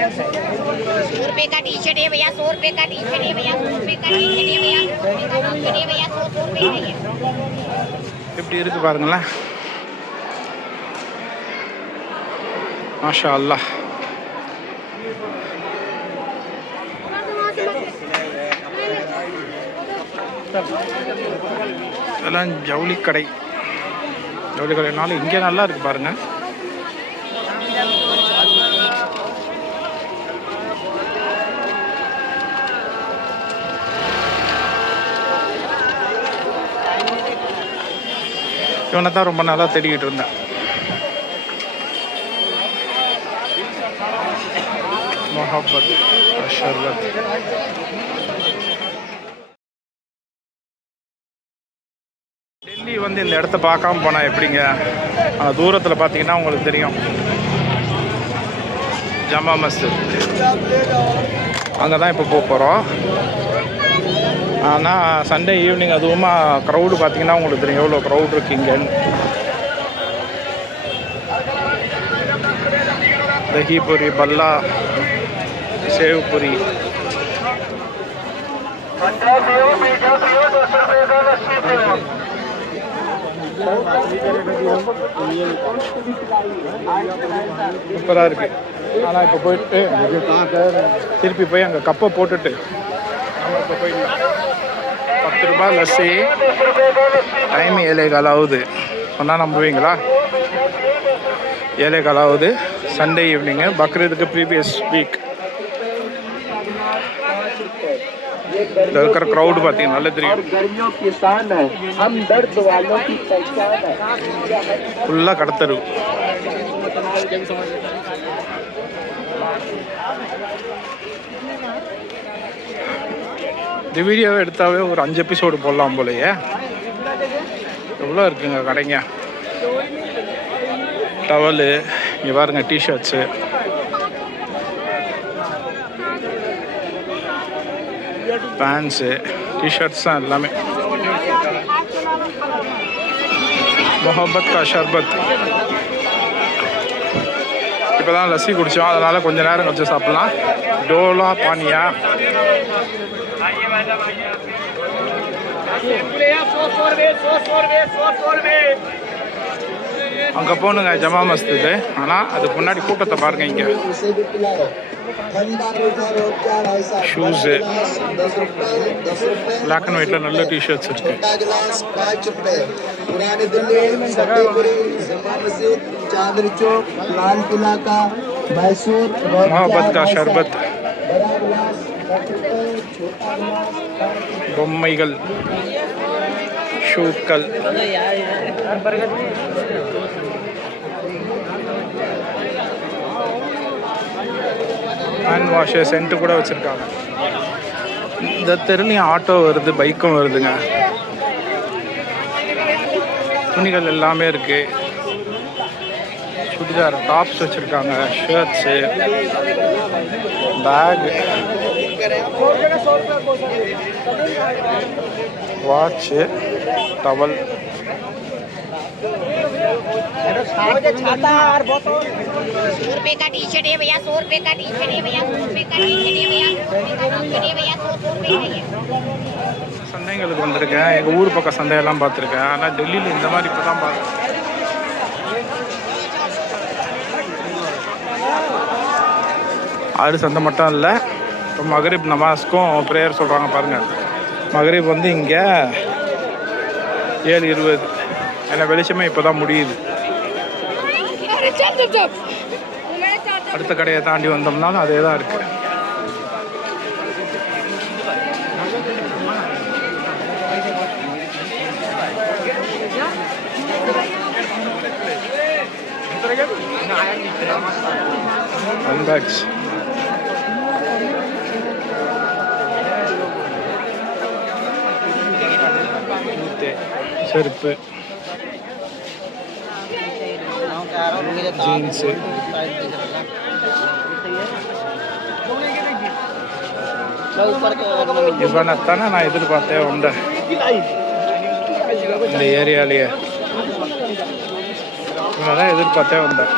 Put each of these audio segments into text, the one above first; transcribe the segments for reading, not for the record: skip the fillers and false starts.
₹100 का T shirt है भैया, ₹100 का टी शर्ट है भैया, ₹100 का टी शर्ट है भैया, भैया 100 रुपए का எப்படி இருக்கு பாருங்களேன். மாஷா அல்லாஹ். இதெல்லாம் ஜவுளி கடை. ஜவுளி கடைனாலும் இங்கே நல்லா இருக்கு பாருங்க. இவனை தான் ரொம்ப நாளாக தேடிக்கிட்டு இருந்தேன். மொஹப்பத் ஷர்பத். டெல்லி வந்து இந்த இடத்த பார்க்காம போனால் எப்படிங்க? அந்த தூரத்தில் பார்த்தீங்கன்னா உங்களுக்கு தெரியும் ஜமா மஸ்ஜித். அங்கே தான் இப்போ போக போகிறோம். ஆனால் சண்டே ஈவினிங் அதுவுமா க்ரௌடு பார்த்தீங்கன்னா உங்களுக்கு தெரியும் எவ்வளோ க்ரௌட் இருக்குங்கன்னு. தஹி பூரி, பல்லா, சேவ் பூரி. சூப்பராக இருக்கு. ஆனால் இப்போ போயிட்டு திருப்பி போய் அங்கே கப்பை போட்டுட்டு நம்ம இப்போ போயிடலாம். ₹10 லஸ்ஸி. டைம் 7:15 ஆகுது. சொன்னால் நம்புவீங்களா? 7:15 ஆகுது. சண்டே ஈவினிங்கு, பக்ரீதுக்கு ப்ரீவியஸ் வீக். இதில் இருக்கிற க்ரௌடு பார்த்தீங்கன்னா நல்லா தெரியும். ஃபுல்லாக கடத்தரு. இந்த வீடியோவை எடுத்தாவே ஒரு 5 எபிசோடு போடலாம் போலையே. எவ்வளோ இருக்குங்க கடைங்க. டவலு இங்கே பாருங்க, டிஷர்ட்ஸு, பேண்ட்ஸு, டிஷர்ட்ஸ் தான் எல்லாமே. மொஹப்பத் கா ஷர்பத். இப்போ தான் லஸ்ஸி குடித்தோம், அதனால் கொஞ்சம் நேரம் கழிச்சு சாப்பிட்லாம். டோலா பானியா. அங்கே போகணுங்க ஜமா மஸ்ஜிது. ஆனால் அதுக்கு முன்னாடி கூட்டத்தை பாருங்க. இங்கே ஷூஸு, பிளாக் அண்ட் ஒயிட்டில் நல்ல டிஷர்ட்ஸ் இருக்கு. மொஹப்பத் கா ஷர்பத். பொம்மைகள், ஷூக்கள், ஹேண்ட் வாஷு, சென்ட்டு கூட வச்சுருக்காங்க. இந்த தெருலையும் ஆட்டோ வருது, பைக்கும் வருதுங்க. துணிகள் எல்லாமே இருக்குது. சுடிதார் டாப்ஸ் வச்சுருக்காங்க, ஷர்ட்ஸு, பேகு, வாட்சு, டவல். ₹100 का टी शर्ट है भैया, ₹100 का टी शर्ट है भैया, ₹100 का टी शर्ट है भैया, 100 रुपए का। சந்தைங்களுக்கு வந்திருக்கேன். எங்கள் ஊர் பக்கம் சந்தையெல்லாம் பார்த்துருக்கேன். ஆனால் டெல்லியில் இந்த மாதிரி இப்போ தான் பார்த்தேன். ஆறு சந்தை மட்டும் இல்லை, இப்போ மகரிப் நமாஸ்க்கும் ப்ரேயர் சொல்கிறாங்க பாருங்கள். மகரிப் வந்து இங்கே 7:20. ஏன்னா வெளிச்சமே இப்போ தான் முடியுது. அடுத்த கடையை தாண்டி வந்தோம்னாலும் அதே தான் இருக்குது. ஹேண்ட்பேக்ஸ், செருப்பு, ஜீன்ஸு, இவனைத்தானே நான் எதிர்பார்த்தேன் உண்டை இந்த ஏரியாலேயே. இவனை தான் எதிர்பார்த்தே வந்தேன்.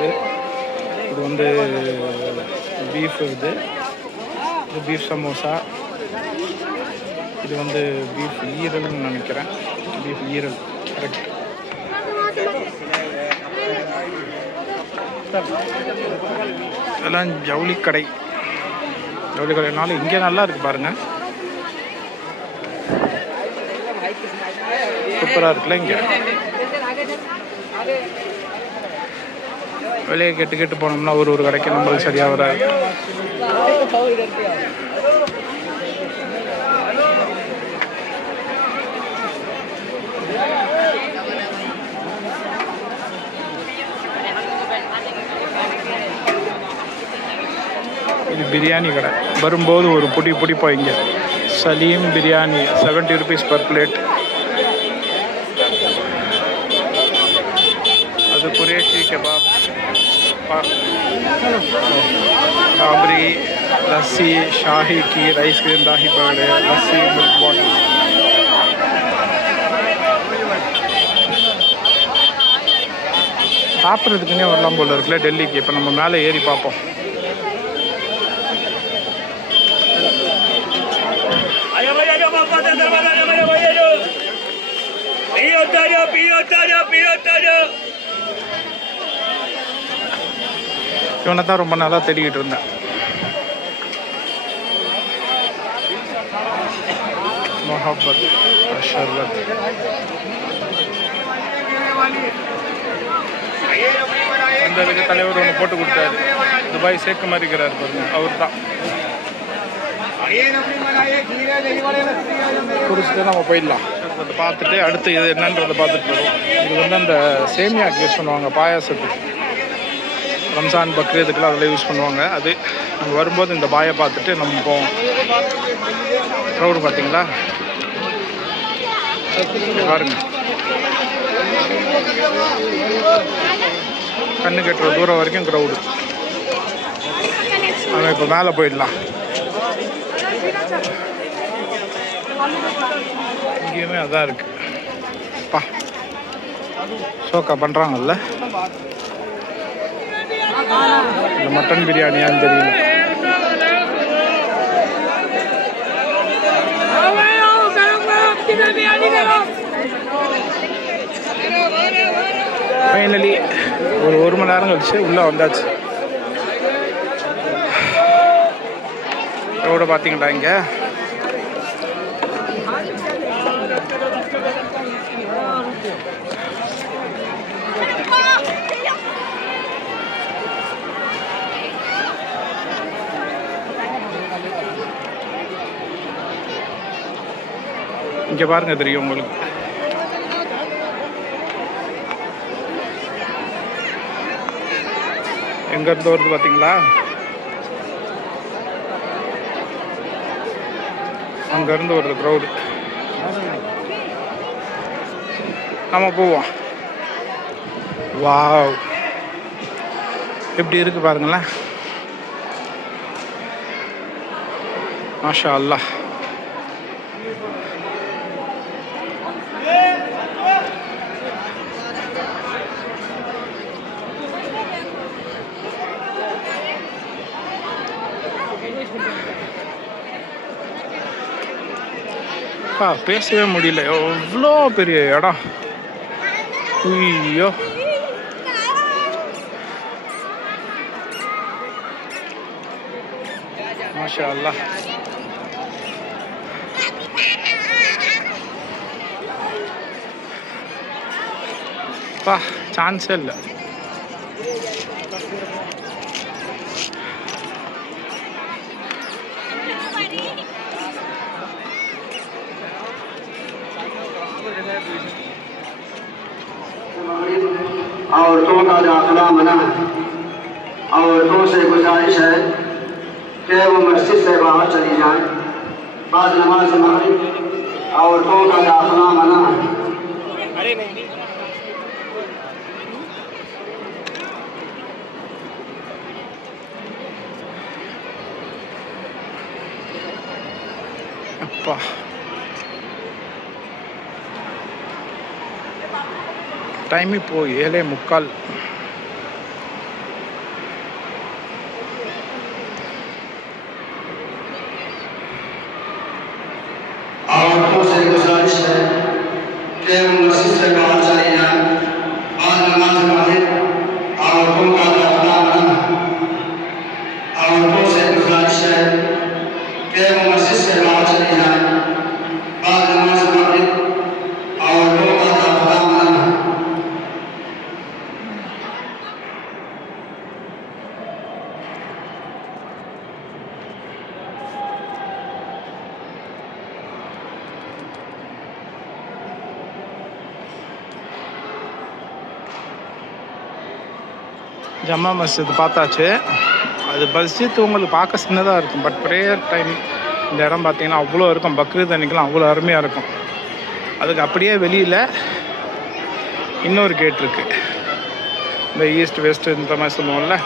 ஐட்டம்ஸு. இது வந்து பீஃப், இது பீஃப் சமோசா. இது வந்து பீஃப் ஈரல்னு நினைக்கிறேன். பீஃப் ஈரல் கரெக்ட். இதெல்லாம் ஜவுளி கடைனாலும் இங்கே நல்லா இருக்குது பாருங்கள். சூப்பராக இருக்குல்ல. இங்கே வெளியே கேட்டு போனோம்னா ஒரு கடைக்கு நம்மளுக்கு சரியாக வராது. இது பிரியாணி கடை. வரும்போது ஒரு பிடிப்போம். இங்கே Salim biryani 70 rupees per plate. அது குரேஷி கபாப், ராபரி, லஸ்ஸி, ஷாஹி கீர், ஐஸ்கிரீம், தாஹி பர்டு, லஸ்ஸி, மில்க் பாட்டில். சாப்பிட்றதுக்குன்னே வரலாம் போல இருக்குல்ல டெல்லிக்கு. இப்போ நம்ம மேலே ஏறி பார்ப்போம். இவனை தான் ரொம்ப நாளாக தேடிக்கிட்டு இருந்தேன். மொஹப்பத் ஷர்பத். அந்த இதுக்கு தலைவர் ஒன்று போட்டு கொடுத்தாரு. துபாய் சேர்க்க மாதிரி இருக்கிறார் பாருங்க, அவர் தான். குடிச்சிட்டு நம்ம போயிடலாம். அதை பார்த்துட்டு அடுத்து இது என்னன்றதை பார்த்துட்டு போகிறோம். இது வந்து அந்த சேமியாவுக்கு யூஸ் பண்ணுவாங்க, பாயாசத்துக்கு, ரம்ஜான் பக்ரீதுக்கெல்லாம் அதில் யூஸ் பண்ணுவாங்க. அது நம்ம வரும்போது இந்த பாயை பார்த்துட்டு நம்ம போவோம். க்ரௌடு பார்த்தீங்களா பாருங்க, கண்ணு கட்டுற தூரம் வரைக்கும் க்ரௌடு. நம்ம இப்போ மேலே போயிடலாம். இங்கேயுமே அதான் இருக்கு. பா ஷோக்கா பண்ணுறாங்கல்ல. இந்த மட்டன் பிரியாணியான்னு தெரியல. ஃபைனலி ஒரு மணி நேரம் கழிச்சு உள்ளே வந்தாச்சு. ரோட பார்த்தீங்களா இங்கே? இங்கே பாருங்க, தெரியும் உங்களுக்கு. எங்கேருந்து வருது பார்த்தீங்களா? அங்கேருந்து வருது க்ரௌடு. நம்ம போவோம். வாவ், எப்படி இருக்கு பாருங்களேன். மாஷா அல்லாஹ். பேசவே முடியல, எவ்வளோ பெரிய இடம். ஐயோ, மாஷா அல்லாஹ். பா சான்ஸே இல்லை. औरतों का दाखिला मना है। औरतों से गुजारिश है कि वो मस्जिद से बाहर चली जाएं। बाद नमाज मगरिब औरतों का दाखिला मना है। अरे नहीं, அப்பா டைம் இப்போ 7:45. वो मस्जिद से बाहर चले जाएं, बाद नमाज मगरिब औरतों का दाखिला मना है। औरतों से गुजारिश है कि वो मस्जिद से बाहर चले जाएं, बाद नमाज मगरिब औरतों का दाखिला मना है। ஜம்மா மஸ்ஜித் பார்த்தாச்சு. அது மஸ்ஜித் உங்களுக்கு பார்க்க சின்னதாக இருக்கும், பட் ப்ரேயர் டைம் இந்த இடம் பார்த்தீங்கன்னா அவ்வளோ இருக்கும். பக்ரீத் அன்னைக்கெலாம் அவ்வளோ அருமையாக இருக்கும். அதுக்கு அப்படியே வெளியில் இன்னொரு கேட் இருக்குது. இந்த ஈஸ்ட் வெஸ்ட் இந்த மாதிரி சொல்லுவோம்ல,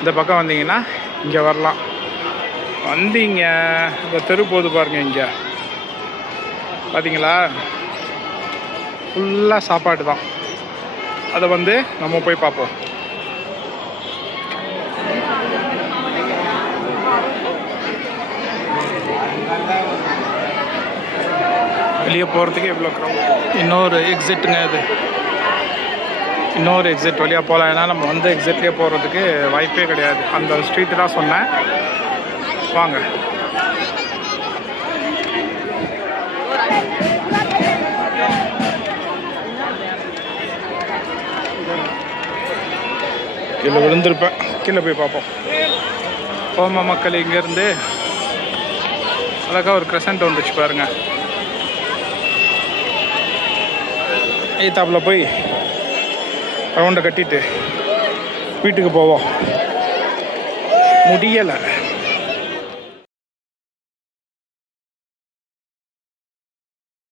இந்த பக்கம் வந்தீங்கன்னா இங்கே வரலாம். வந்தீங்க இந்த தெரு போது பாருங்கள், இங்கே பார்த்தீங்களா ஃபுல்லாக சாப்பாடு தான். அதை வந்து நம்ம போய் பார்ப்போம். வெளியே போகிறதுக்கு எவ்வளோ க்ரௌட். இன்னொரு எக்ஸிட்டுங்க இது, இன்னொரு எக்ஸிட் வழியாக போகலாம். ஏன்னா நம்ம வந்து எக்ஸிட்லேயே போகிறதுக்கு வாய்ப்பே கிடையாது. அந்த ஸ்ட்ரீட்டு தான் சொன்னேன். வாங்க. கீழே விழுந்திருப்பேன், கீழே போய் பார்ப்போம். போமா மக்கள், இங்கேருந்து அழகாக ஒரு க்ரெசன்ட் வந்துச்சு பாருங்கள். ஏத்தாப்பில் போய் ரவுண்டை கட்டிட்டு வீட்டுக்கு போவோம். முடியலை.